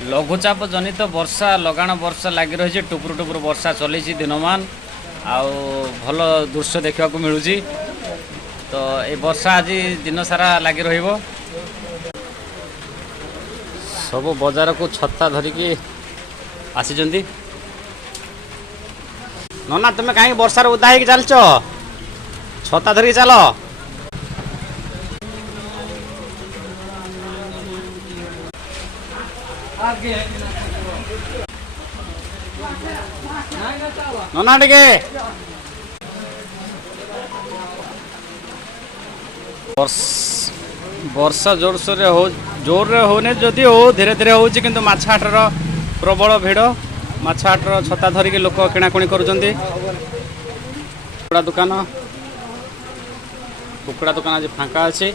लघुचाप जनित वर्षा लगाण वर्षा लगी रही टुपुर टुपुर वर्षा चली दिनमान आउ भल दृश्य देखा मिलूँ। तो ये वर्षा आज दिन सारा लगी रहिबो। सब बजार को छत्ता धरिकी आसी। नना तुम्हें कहीं वर्षार उदा हो चलच छता धरिकी चल। नना टिके वर्षा जोरसोर हो जोर होने जदि हो धीरे धीरे हो किंतु माछहाटर प्रबल भिड़। माछहाटर छता धरिकी लोक किणाकुणी करुचंती। कुकुड़ा दुकान आज फांका अच्छी।